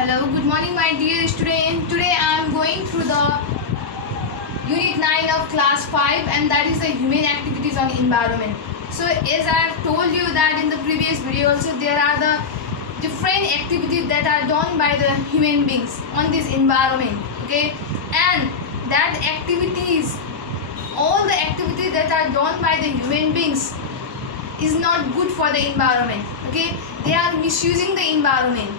Hello, good morning my dear student. Today I am going through the unit 9 of class 5 and that is the human activities on environment. So as I have told you that in the previous video also there are the different activities that are done by the human beings on this environment, okay, and that activities, all the activities that are done by the human beings is not good for the environment, okay, they are misusing the environment.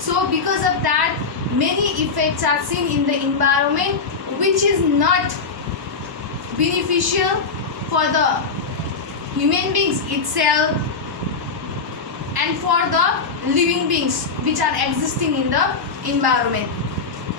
So because of that many effects are seen in the environment which is not beneficial for the human beings itself and for the living beings which are existing in the environment.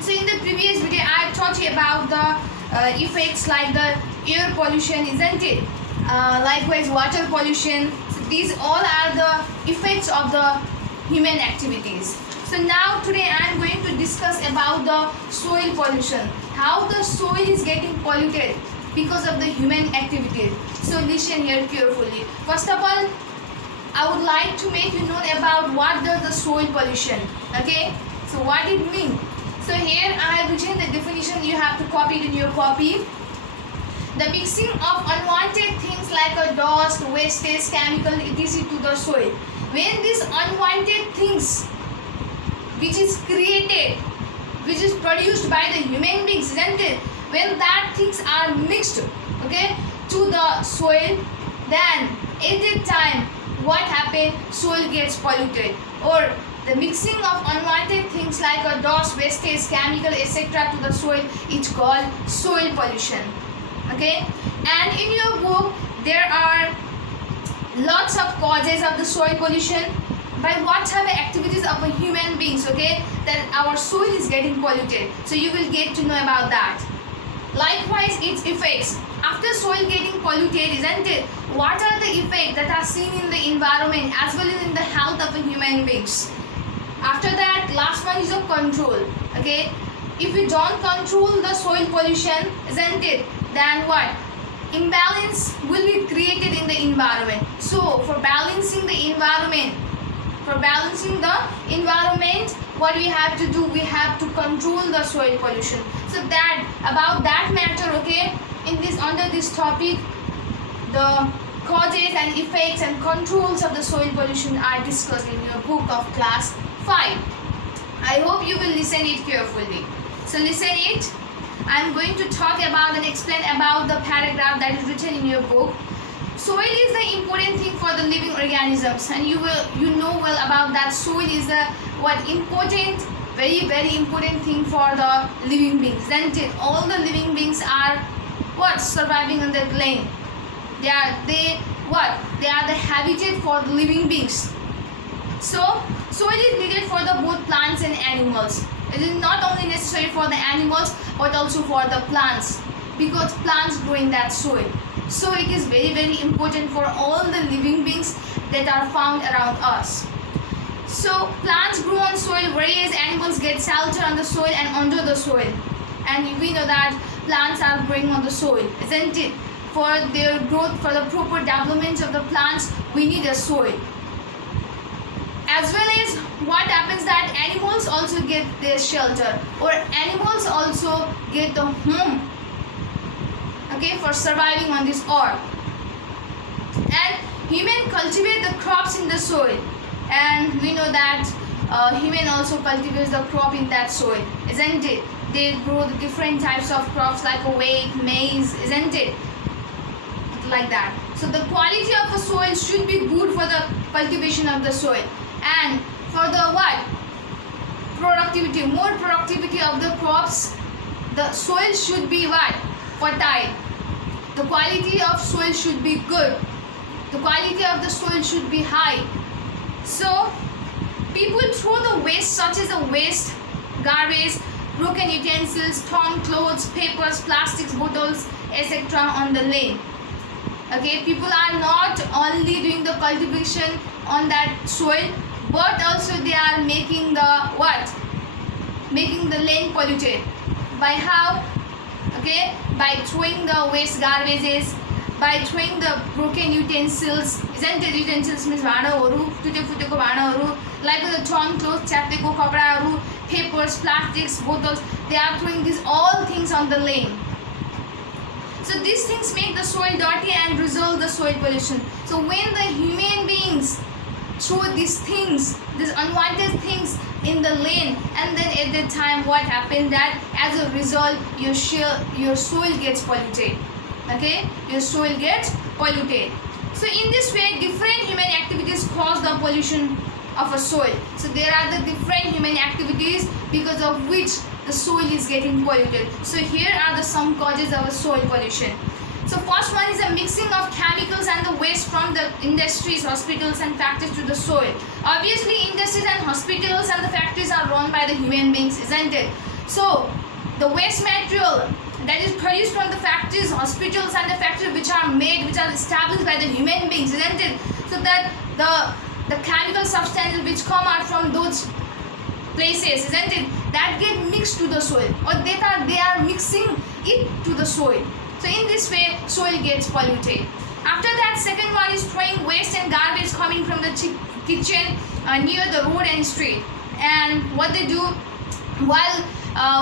So in the previous video I taught you about the effects like the air pollution, isn't it? Likewise water pollution. So these all are the effects of the human activities. So now today I am going to discuss about the soil pollution, how the soil is getting polluted because of the human activities. So listen here carefully. First of all, I would like to make you know about what does the soil pollution, okay? So what it means. So here I have written the definition, you have to copy it in your copy. The mixing of unwanted things like a dust, wastage, chemical, etc. to the soil. When these unwanted things which is created, which is produced by the human beings, isn't it? When that things are mixed, okay, to the soil, then at that time what happen? Soil gets polluted, or the mixing of unwanted things like a dust, wastage, chemical, etc. to the soil is called soil pollution, okay. And in your book there are lots of causes of the soil pollution, by what type of activities of a human beings, okay, that our soil is getting polluted. So you will get to know about that. Likewise its effects after soil getting polluted, isn't it? What are the effects that are seen in the environment as well as in the health of the human beings? After that, last one is a control, okay. If we don't control the soil pollution, isn't it, then what? Imbalance will be created in the environment. So for balancing the environment, what we have to do, we have to control the soil pollution. So that about that matter, okay, in this under this topic the causes and effects and controls of the soil pollution are discussed in your book of class 5. I hope you will listen it carefully. So listen it. I am going to talk about and explain about the paragraph that is written in your book. Soil is the important thing for the living organisms, and you know well about that. Soil is the important, very important thing for the living beings, isn't it? All the living beings are surviving on the land. They are the habitat for the living beings. So soil is needed for the both plants and animals. It is not only necessary for the animals but also for the plants, because plants grow in that soil. So it is very important for all the living beings that are found around us. So plants grow on soil, whereas animals get shelter on the soil and under the soil. And we know that plants are growing on the soil, isn't it? For their growth, for the proper development of the plants, we need a soil. As well as what happens that animals also get their shelter, or animals also get the home, okay, for surviving on this earth. And human cultivate the crops in the soil, and we know that human also cultivates the crop in that soil, isn't it? They grow the different types of crops like wheat, maize, isn't it? Like that. So the quality of the soil should be good for the cultivation of the soil, and for the productivity, more productivity of the crops, the soil should be fertile. The quality of soil should be good. The quality of the soil should be high. So people throw the waste such as the waste, garbage, broken utensils, torn clothes, papers, plastics, bottles, etc. on the lane. Okay, people are not only doing the cultivation on that soil, but also they are making the making the lane polluted. By how? Okay, by throwing the waste, garbages, by throwing the broken utensils, isn't it? Utensils means भाँडाहरू, टुटेफुटेको भाँडाहरू, like the torn clothes, च्यातेको कपडाहरू, papers, plastics, bottles. They are throwing these all things on the lane. So these things make the soil dirty and result the soil pollution. So when the human beings throw these things, these unwanted things in the lane, and then at that time what happened, that as a result your soil gets polluted. Okay, your soil gets polluted. So in this way different human activities cause the pollution of a soil. So there are the different human activities because of which the soil is getting polluted. So here are the some causes of a soil pollution. So first one is a mixing of chemicals and the waste from the industries, hospitals and factories to the soil. Obviously industries and hospitals and the factories are run by the human beings, isn't it? So the waste material that is produced from the factories, hospitals and the factories which are made, which are established by the human beings, isn't it? So that the chemical substances which come out from those places, isn't it, that get mixed to the soil, or they are mixing it to the soil. So in this way soil gets polluted. After that, second one is throwing waste and garbage coming from the kitchen near the road and street. And what they do while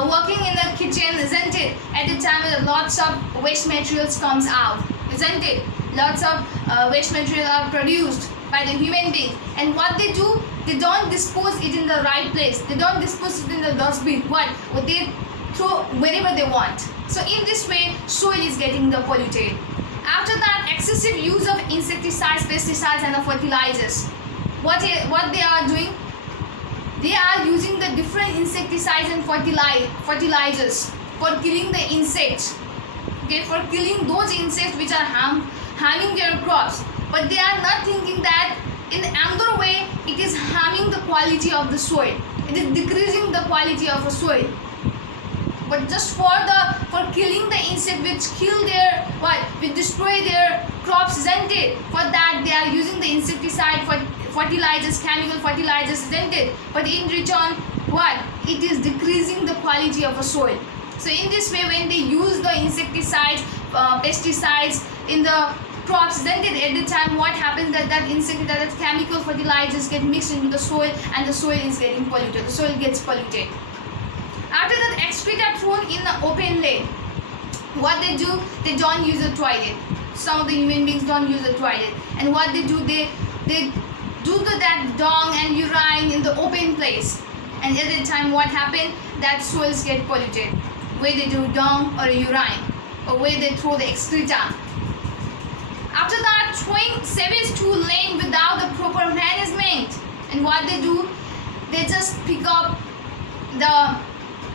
working in the kitchen, isn't it, at the time lots of waste materials comes out, isn't it? Lots of waste material are produced by the human beings, and what they do, they don't dispose it in the right place, they don't dispose it in the dustbin. What they throw wherever they want. So in this way soil is getting the polluted. After that, excessive use of insecticides, pesticides and the fertilizers. What they are doing, they are using the different insecticides and fertilizers for killing the insects, okay, for killing those insects which are harming their crops. But they are not thinking that in another way it is harming the quality of the soil, it is decreasing the quality of a soil. But just for killing the insect which kill their which destroy their crops, isn't it? For that they are using the insecticide, fertilizers, chemical fertilizers, isn't it? But in return, it is decreasing the quality of a soil. So in this way, when they use the insecticides, pesticides in the crops, isn't it, at the time what happens, that insecticide, that chemical fertilizers get mixed into the soil and the soil is getting polluted, the soil gets polluted. After that, excreta thrown in the open lane. What they do, they don't use the toilet. Some of the human beings don't use the toilet, and what they do, they do that dung and urine in the open place, and at the time what happened, that soils get polluted where they do dung or urine, or where they throw the excreta. After that, throwing sewage to lane without the proper management, and what they do, they just pick up the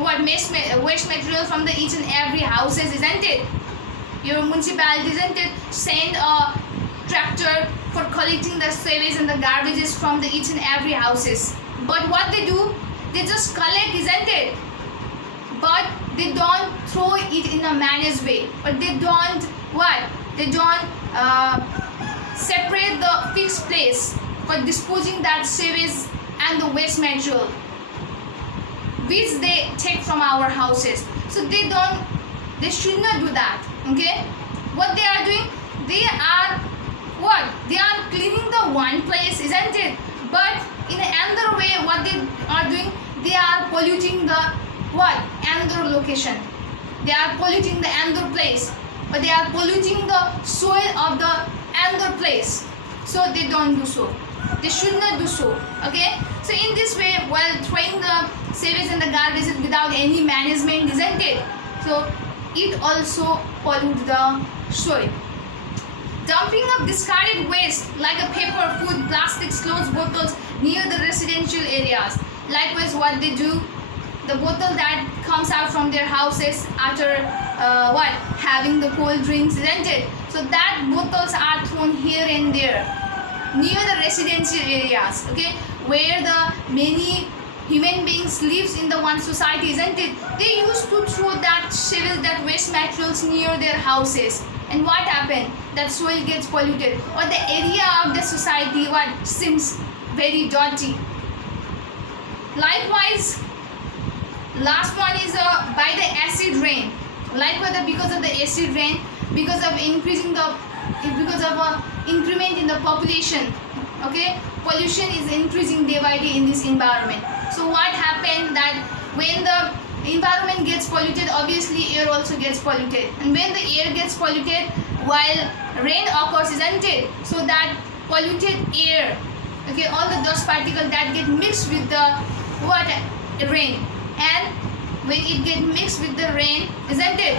waste material from the each and every houses, isn't it? Your municipality, isn't it, send a tractor for collecting the sewage and the garbages from the each and every houses. But what they do, they just collect, isn't it? But they don't throw it in a managed way. But they don't They don't separate the fixed place for disposing that sewage and the waste material which they take from our houses. So they should not do that. Okay, what they are doing, they are cleaning the one place, isn't it? But in another way, what they are doing, they are polluting the another location, they are polluting the another place, but they are polluting the soil of the another place. So they don't do so, they should not do so. Okay, so in this way, while throwing the sewage and the garbage without any management, isn't it, so it also pollutes the soil. Dumping of discarded waste like a paper, food, plastics, clothes, bottles near the residential areas. Likewise, what they do, the bottle that comes out from their houses after having the cold drinks, isn't it? So that bottles are thrown here and there near the residential areas, okay, where the many human beings lives in the one society, isn't it? They used to throw that sewage, that waste materials near their houses, and what happened? That soil gets polluted, or the area of the society seems very dirty. Likewise, last one is by the acid rain. Likewise, because of the acid rain, because of increasing the because of a increment in the population. Okay, pollution is increasing day by day in this environment. So what happened that when the environment gets polluted, obviously air also gets polluted, and when the air gets polluted while rain occurs, isn't it? So that polluted air, okay, all the dust particles that get mixed with the what, rain, and when it get mixed with the rain, isn't it,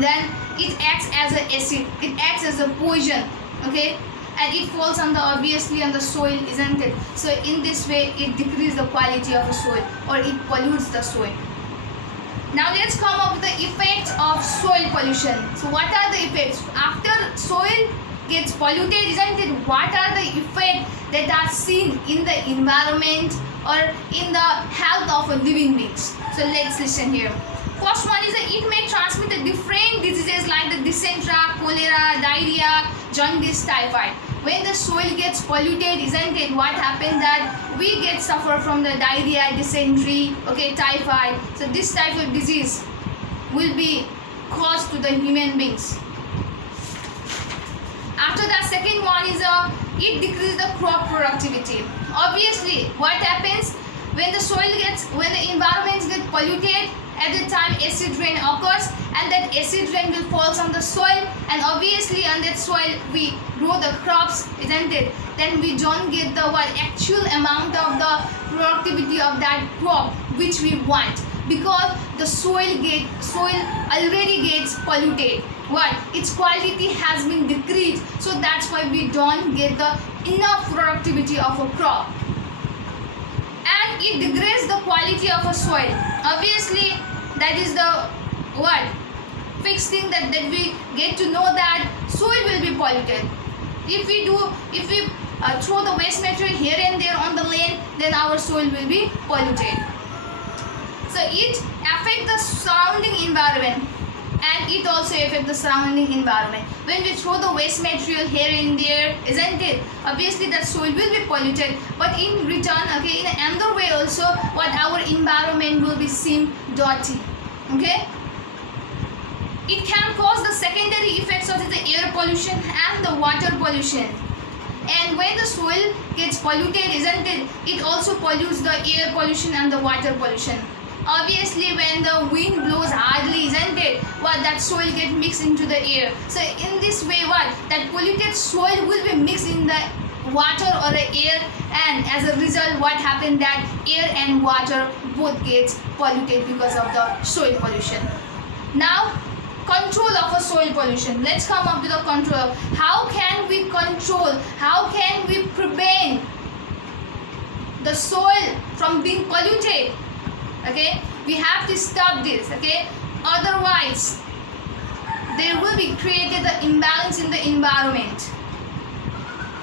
then it acts as an acid, it acts as a poison, okay, and it falls on the obviously on the soil, isn't it? So in this way it decreases the quality of the soil, or it pollutes the soil. Now let's come up with the effects of soil pollution. So what are the effects after soil gets polluted, isn't it? What are the effects that are seen in the environment or in the health of a living beings? So let's listen here. First one is that it may transmit the different diseases like the dysentery, cholera, diarrhea, jaundice, typhoid. When the soil gets polluted, isn't it, what happens that we get suffer from the diarrhea, dysentery, okay, typhoid. So this type of disease will be caused to the human beings. After that, second one is it decreases the crop productivity. Obviously, what happens when the soil gets, when the environment gets polluted, at the time acid rain occurs, and that acid rain will fall on the soil, and obviously on that soil we grow the crops, isn't it? Then we don't get the what actual amount of the productivity of that crop which we want, because the soil already gets polluted. What, its quality has been decreased, so that's why we don't get the enough productivity of a crop, and it degrades the quality of a soil. Obviously that is the what fixed thing that we get to know, that soil will be polluted. If we throw the waste material here and there on the land, then our soil will be polluted. So it affects the surrounding environment, and it also affects the surrounding environment. When we throw the waste material here and there, isn't it, obviously that soil will be polluted, but in return, okay, in another way also, what our environment will be seem dirty, okay. It can cause the secondary effects of the air pollution and the water pollution. And when the soil gets polluted, isn't it, it also pollutes the air pollution and the water pollution. Obviously when the wind blows hardly, isn't it, what, that soil gets mixed into the air. So in this way, what, that polluted soil will be mixed in the water or the air, and as a result what happened, that air and water both gets polluted because of the soil pollution. Now control of a soil pollution. Let's come up with a control. How can we control, how can we prevent the soil from being polluted? Okay, we have to stop this, okay, otherwise there will be created the imbalance in the environment.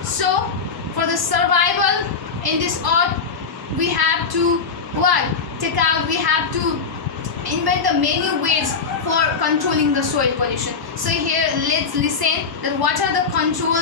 So for the survival in this earth, we have to what, we have to invent the many ways for controlling the soil pollution. So here let's listen that what are the control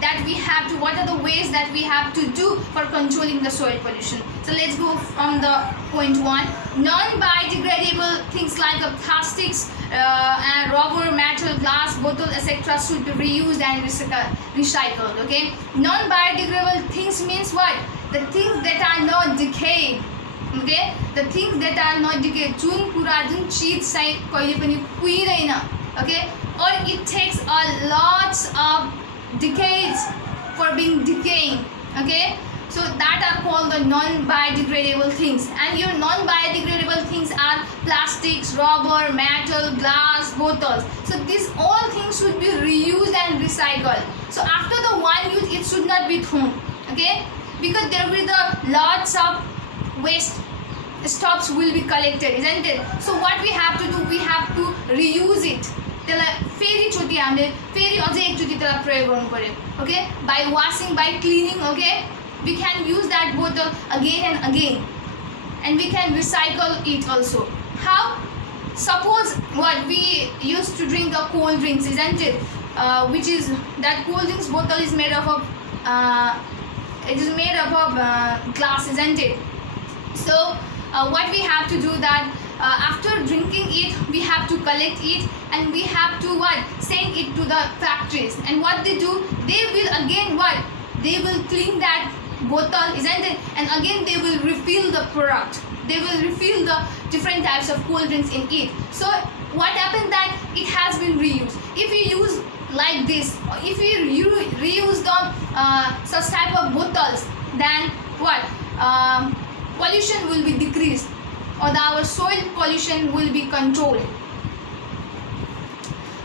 that we have to, what are the ways that we have to do for controlling the soil pollution. So let's go from the point one. Non-biodegradable things like plastics and rubber, metal, glass, bottle, etc. should be reused and recycled. Okay, non-biodegradable things means what, the things that are not decaying. Okay, the things that are not decayed, जुन कुरा, जुन चीज चाहिँ कहिले पनि कुहिदैन, okay, or it takes a lots of decades for being decaying, okay, so that are called the non-biodegradable things. And your non-biodegradable things are plastics, rubber, metal, glass, bottles. So these all things should be reused and recycled. So after the one use, it should not be thrown, okay, because there will be the lots of waste stocks will be collected, isn't it? So what we have to do, we have to reuse it. त्यसलाई फेरि चोटि हामीले फेरि अझै एकचोटि त्यसलाई प्रयोग गर्नु पर्यो, okay, by washing, by cleaning, okay, we can use that bottle again and again, and we can recycle it also. How? Suppose what we used to drink the cold drinks, isn't it, which is that cold drinks bottle is made up of it is made up of glass, isn't it? So what we have to do that after drinking it, we have to collect it and we have to what, send it to the factories. And what they do, they will again what, they will clean that bottle, isn't it, and again they will refill the product, they will refill the different types of cold drinks in it. So what happened, that it has been reused. If you use like this, if you reuse the such type of bottles, then what, pollution will be decreased, or our soil pollution will be controlled.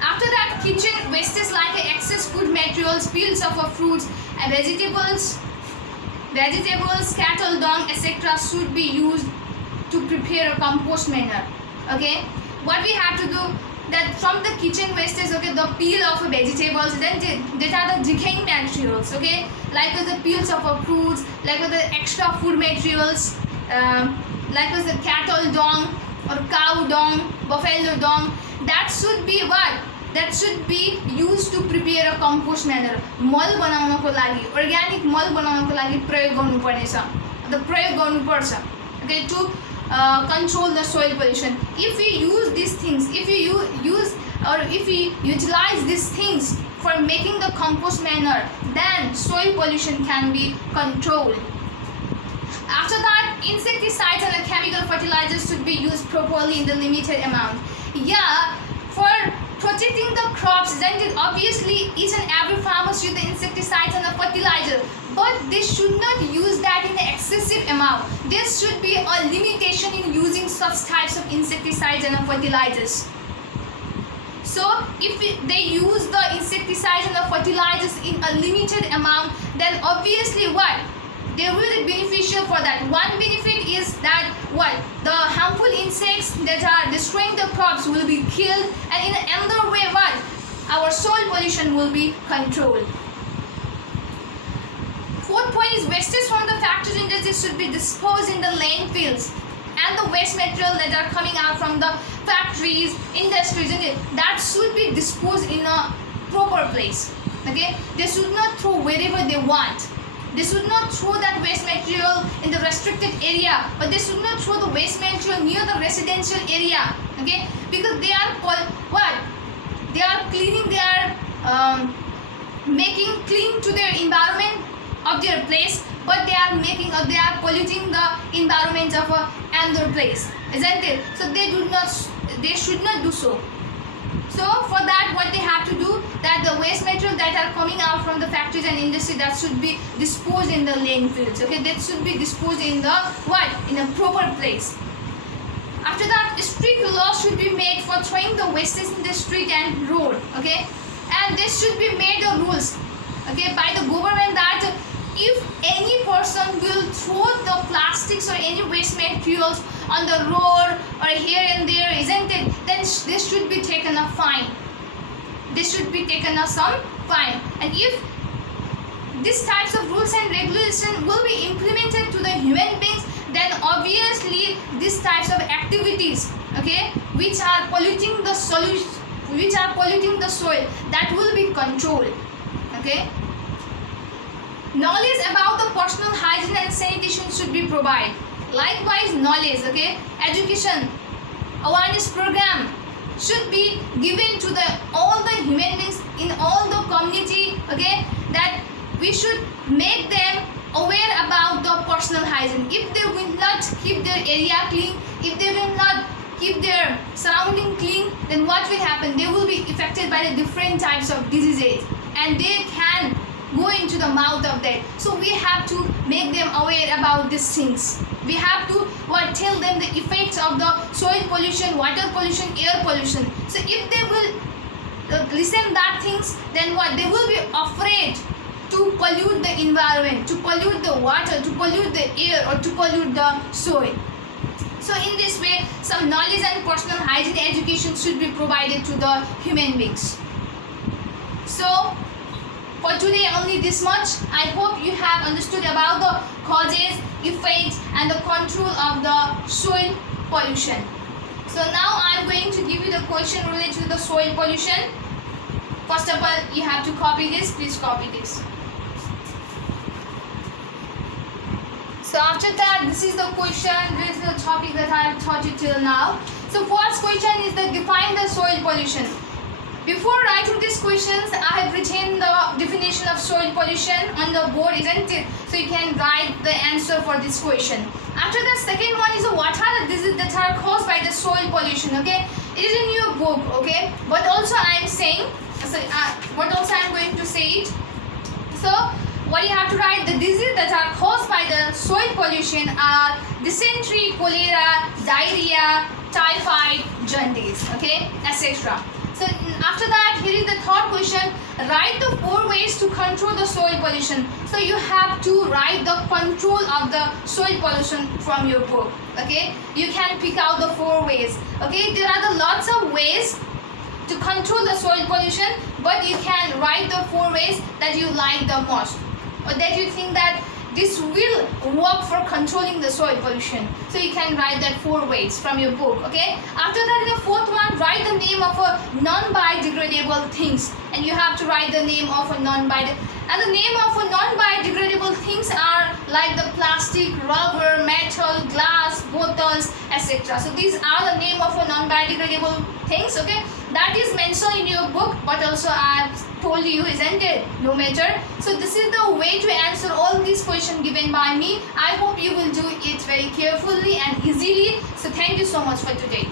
After that, kitchen wastes like excess food materials, peels of fruits and vegetables, cattle dung, etc. should be used to prepare a compost manure. Okay, what we have to do, that from the kitchen wastes, okay, the peel of vegetables, then that are the decaying materials, okay, like the peels of fruits, like the extra food materials, like the cattle dung or cow dung, buffalo dung, that should be what, that should be used to prepare a compost manure. मल बनाउनको लागि, organic मल बनाउनको लागि प्रयोग गर्नुपर्नेछ, the प्रयोग गर्नुपर्छ, okay, to control the soil pollution. If we use these things, if we use or if we utilize these things for making the compost manure, then soil pollution can be controlled. After that, insecticides and chemical fertilizers should be used properly in the limited amount. Yeah, for protecting the crops, then obviously each and every farmer should use the insecticides and the fertilizer, but they should not use that in an excessive amount. There should be a limitation in using such types of insecticides and fertilizers. So if they use the insecticides and the fertilizers in a limited amount, then obviously what, they will be beneficial for that. One benefit is that what, the harmful insects that are destroying the crops will be killed, and in another way what, our soil pollution will be controlled. Fourth point is wastes from the factories and industries should be disposed in the landfills, and the waste material that are coming out from the factories, industries, and that should be disposed in a proper place. Okay, they should not throw wherever they want. They should not throw that waste material in the restricted area, but they should not throw the waste material near the residential area. Okay, because they are what? They are cleaning, they are making clean to their environment of their place, but they are making or they are polluting the environment of another place, isn't it? So they should not do so. So for that, what they have to do, that the waste material that are coming out from the factories and industry, that should be disposed in the landfills. Okay, that should be disposed in the what, in a proper place. After that, strict laws should be made for throwing the wastes in the street and road. Okay, and there should be made the rules, okay, by the government, that if any person will throw the plastics or any waste materials on the road or here and there, isn't it, then this should be taken a fine. This should be taken a some fine. And if these types of rules and regulations will be implemented to the human beings, then obviously these types of activities, okay, which are polluting the soil, that will be controlled. Okay. Knowledge about the personal hygiene and sanitation should be provided. Likewise, knowledge, okay, education, awareness program should be given to all the human beings in all the community, okay, that we should make them aware about the personal hygiene. If they will not keep their area clean, if they will not keep their surrounding clean, then what will happen? They will be affected by the different types of diseases, and they can go into the mouth of that. So we have to make them aware about these things. We have to tell them the effects of the soil pollution, water pollution, air pollution. So if they will listen that things, then what, they will be afraid to pollute the environment, to pollute the water, to pollute the air, or to pollute the soil. So in this way, some knowledge and personal hygiene education should be provided to the human beings. So for today only this much. I hope you have understood about the causes, effects, and the control of the soil pollution. So now I am going to give you the question related to the soil pollution. First of all, you have to copy this. Please copy this. So So after that, this is the question, this is the topic that I have taught you till now. So first question is the define the soil pollution. Before writing these questions, I have written the definition of soil pollution on the board, isn't it? So you can write the answer for this question. After that, second one is what are the diseases that are caused by the soil pollution, okay? It is in your book, okay? But also I am saying, what also I am going to say it. So what you have to write, the diseases that are caused by the soil pollution are dysentery, cholera, diarrhea, typhoid, jaundice, okay, etc. So after that, here is the third question. Write the 4 ways to control the soil pollution. So you have to write the control of the soil pollution from your book. Okay, you can pick out the 4 ways. Okay, there are the lots of ways to control the soil pollution, but you can write the 4 ways that you like the most, or that you think that this will work for controlling the soil pollution. So you can write that 4 ways from your book, okay? After that, the fourth one, write the name of a non-biodegradable things. And you have to write the name of a non-biodegradable. And the name of a non-biodegradable things are like the plastic, rubber, metal, glass, bottles, etc. So these are the name of a non-biodegradable things, okay? That is mentioned in your book, but also I have told you, isn't it? No matter. So this is the way to answer all these questions given by me. I hope you will do it very carefully and easily. So thank you so much for today.